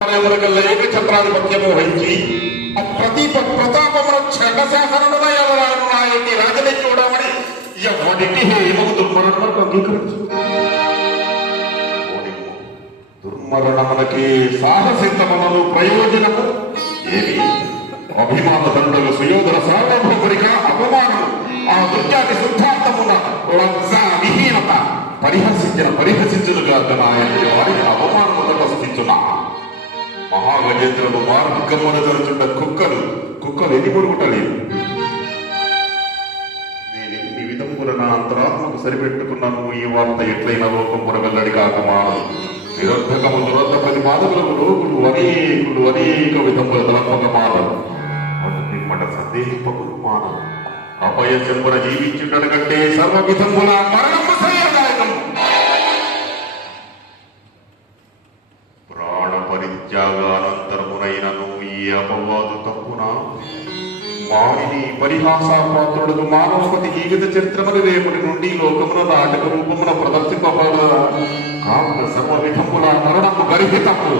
ఏకఛత్రాధిపత్యము వహించి ప్రతాపమున ఛండశాసనుడనయని రాజని చూడమని ఎవరికి హేమము దుర్మరణకు అంగీకరించు. దుర్మరణమునకి సాహసితములను ప్రయోజనము ఏమి? అభిమాన దండలు సుయోధన సార్వభౌముడిగా అపమానము ఆ దుర్జాతి సిద్ధాంతమున లజ్జా విహీనత పరిహసించునుగా నాయకుడి వారికి అవమానములకు స్థితున్నా. మహాగజేంద్రుడు మార్గమున జరుగుతున్న కుక్కలు ఎన్ని మురుగుటలేదు. నేను ఎన్ని విధముల నా అంతరాత్మకు సరిపెట్టుకున్నాను. ఈ వార్త ఎట్లయినా లోకమున వెల్లడి కాకమాను. నిరర్ధకము దురర్థ పది మాదములకు లోకులు అనేక విధముల తలంపకమానరు. మట సందేహింపకులు మానవు. అపయ చెంపున జీవించుట కంటే సర్వ విధముల మరణము శ్రేయదాయకం. ప్రాణ పరిత్యాగానంతరమునైనను ఈ అపవాదు తప్పున వారిని పరిహాసాపాత్రులకు మానవపతి జీవిత చరిత్రములు రేపటి నుండి లోకమున నాటక రూపమున ప్రదర్శింపబడదా కావున సర్వ విధముల మరణము గర్హితము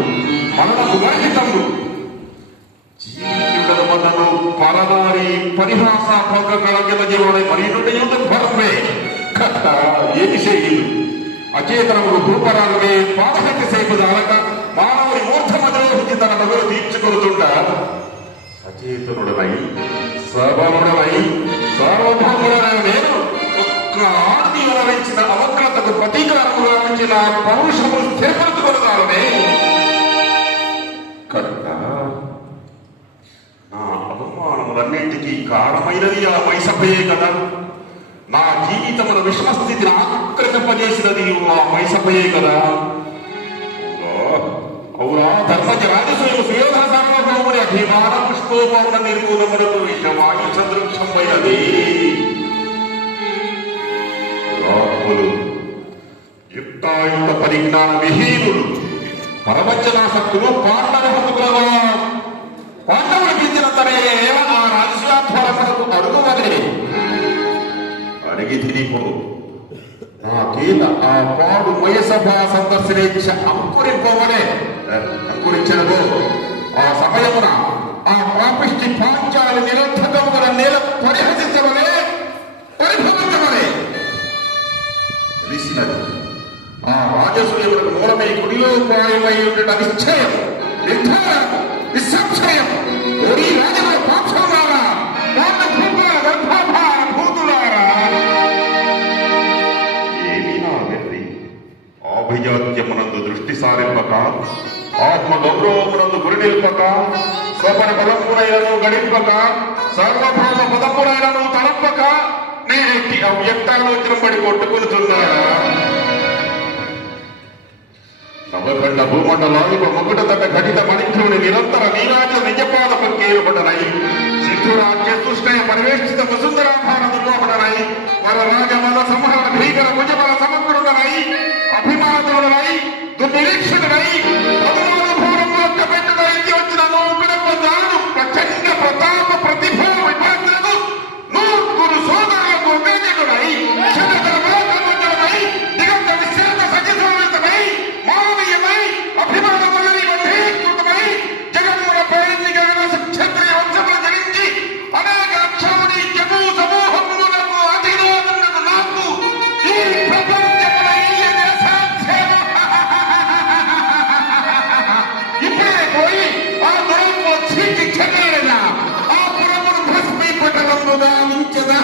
జీవితుడల మదను పరదారి పరిహాస భంగ జీవన మరి భరమే కథ ఏమి చేయులు అచేతనములు భూపరాలనే పాదశక్తి సేపుదాలక మానవుని మూర్ధమద్రోహించి తన నగలు తీర్చుకొనుతుండ సచేతనుడనై సర్వముడనై సార్వభౌముడనైన నేను ఒక్క ఆర్తి వరించిన అవగ్రతకు ప్రతీకారముగా ఉంచిన పౌరుషము స్థిరపరచుకొనదాలనే కనుక నా అవమానములన్నింటికీ కారణమైనది ఆ మైసభయే కదా. నా జీవితముల విశ్వస్థితిని ఆకృతింపజేసినది ఆ మైసభయే కదా. అవునా ధర్మజ రాజసూయ సుయోధన సార్వభౌముని అభిమాన పుష్పోపౌన నిర్మూలములకు విషవాయు సదృక్షమైనది. రాములు యుక్తాయుక్త పరిజ్ఞాన విహీనులు పరవచనాసక్తులు పాండవులు పించినంతనే ఆ రాజస్వాధ్వరములకు అడుగువదే అడిగి తినిపోదు. నాకేత ఆ పాడు మయసభ సందర్శనేచ్ఛ అంకురించనదో ఆ సమయమున ఆ పాపిష్టి పాంచాలు నిరర్థకముల నేల పరిహసించవలే పరిభవించవలే తెలిసినది. ఆ రాజసూయములకు మూలమై గుడిలో పాయమై ఉండట నిశ్చయం నిర్ధారణ నిస్సంశయం. ఓరి రాజుల పాంచాలారా అభిజాత్యమునందు దృష్టి సారింపక ఆత్మ గౌరవమునందు గురి నిల్పక స్వపన పదమునైనను గడింపక సర్వభౌమ పదమునైనను తలంపక నేటి అవ్యక్తాలోచన పడి కొట్టుకుంటున్నాడా? నవఖండ భూమండలాలు మొగుట తట ఘటిత మణించుని నిరంతర నీరాజ నిజపాదకు కేలుపడనై సిద్ధురాజ్య తుష్టయ పరివేష్టిత వసుంధరాభార దుర్లోపడనై వర రాజ మద సంహరణ భీకర భుజబల సమగ్రుడనై అభిమానుడనై దుర్నిరీక్షుడనై పెట్టనై వచ్చిన నూపిడపదాను ప్రచండ ప్రతాప ప్రతిభ విభాగ్రను నూర్గురు సోదరులకు గజగుడై క్షణకరమై దిగంత విశ్రాంత సచితమై మానవీయమై అభిమానములని బంధీకృతమై జగన్ముల పైనిగాన క్షత్రియ వంశములు జరించి అనేక లక్షముని జగూ సమూహములకు అధిరోధములకు నాకు ఈ ప్రపంచముల ఇప్పుడే పోయి ఆ దొరము చీటి చెన్నైనా ఆ పురమును భస్మీపటలముగా ఉంచదా